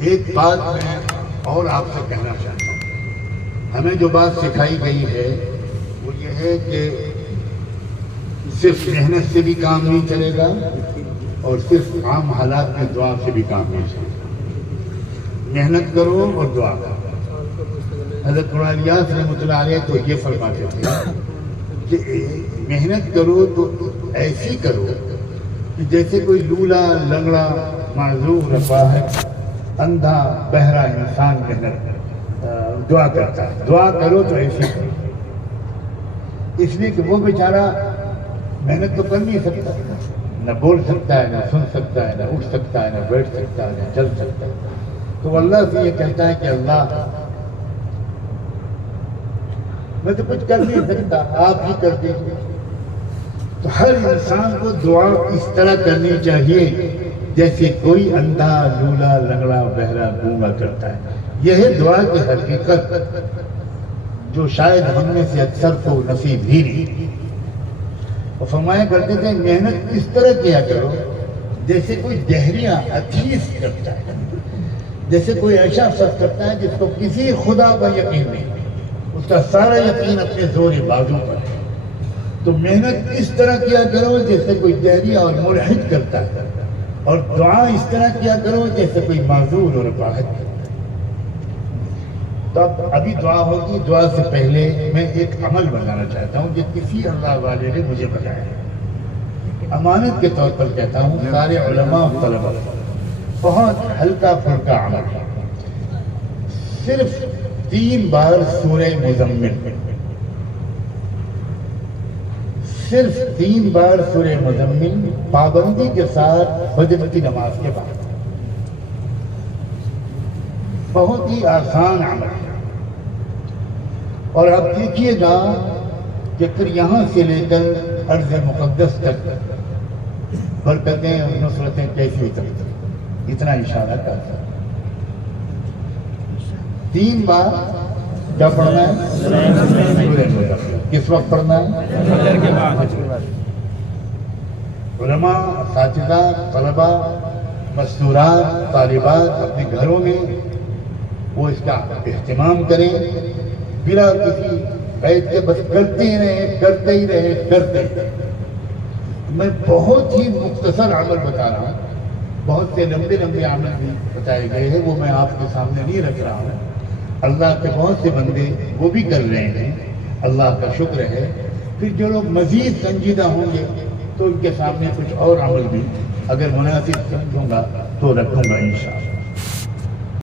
ایک بات میں اور آپ سے کہنا چاہتا ہوں، ہمیں جو بات سکھائی گئی ہے وہ یہ ہے کہ صرف محنت سے بھی کام نہیں چلے گا اور صرف عام حالات میں دعا سے بھی کام نہیں چلے گا۔ محنت کرو اور دعا کرو۔ حضرت مولانا الیاس رحمۃ اللہ علیہ تو یہ فرماتے تھے کہ محنت کرو تو ایسی کرو کہ جیسے کوئی لولا لنگڑا معذور رفاہت اندھا بہرا انسان محنت دعا کرتا ہے۔ دعا کرو تو ایسی کرو، اس لیے کہ وہ بیچارہ محنت تو کر نہیں سکتا، نہ بول سکتا ہے، نہ سن سکتا ہے، نہ اٹھ سکتا ہے، نہ بیٹھ سکتا ہے، نہ چل سکتا ہے۔ تو اللہ سے یہ کہتا ہے کہ اللہ میں تو کچھ کر نہیں سکتا، آپ ہی کر دیجیے۔ تو ہر انسان کو دعا اس طرح کرنی چاہیے جیسے کوئی اندھا لولا لنگڑا بہرا گونگا کرتا ہے۔ یہ ہے دعا کی حقیقت جو شاید ہم میں سے اکثر کو نصیب ہی نہیں۔ اور فرمایا کرتے تھے محنت اس طرح کیا کرو جیسے کوئی دہریہ حدیث کرتا ہے، جیسے کوئی ایسا شخص کرتا ہے جس کو کسی خدا کا یقین نہیں، اس کا سارا یقین اپنے زور بازو پر ہے۔ تو محنت اس طرح کیا کرو جیسے کوئی دہریہ اور ملحد کرتا ہے، اور دعا اس طرح کیا کرو جیسے کوئی معذور اور رفاہت کرتا ہے۔ تو ابھی دعا ہوگی، دعا سے پہلے میں ایک عمل بتانا چاہتا ہوں جو کسی اللہ والے نے مجھے بتایا، امانت کے طور پر کہتا ہوں سارے علماء و طلباء، بہت ہلکا پھلکا عمل ہے۔ صرف 3 بار سورہ مزمل، صرف 3 بار سورہ مزمل پابندی کے ساتھ فجر کی نماز کے بعد، بہت ہی آسان عمل ہے۔ اور اب دیکھیے گا کہ پھر یہاں سے لے کر ارض مقدس تک برکتیں اور نصرتیں کیسی اترتی ہیں، اتنا اشارہ کرتا ہے۔ 3 بار کیا پڑھنا ہے؟ سورہ مزمل۔ کس وقت پڑھنا ہے؟ فجر کے بعد۔ علماء، اساتذہ، طلباء، مستورات، طالبات اپنے گھروں میں وہ اس کا اہتمام کریں، بلا کسی قید کے، بس کرتے ہی رہے، کرتے ہی رہے، کرتے ہی رہے۔ میں بہت ہی مختصر عمل بتا رہا ہوں، بہت سے لمبے لمبے عمل بھی بتائے گئے ہیں، وہ میں آپ کے سامنے نہیں رکھ رہا ہوں۔ اللہ کے بہت سے بندے وہ بھی کر رہے ہیں، اللہ کا شکر ہے۔ پھر جو لوگ مزید سنجیدہ ہوں گے تو ان کے سامنے کچھ اور عمل بھی اگر مناسب سمجھوں گا تو رکھوں گا انشاءاللہ۔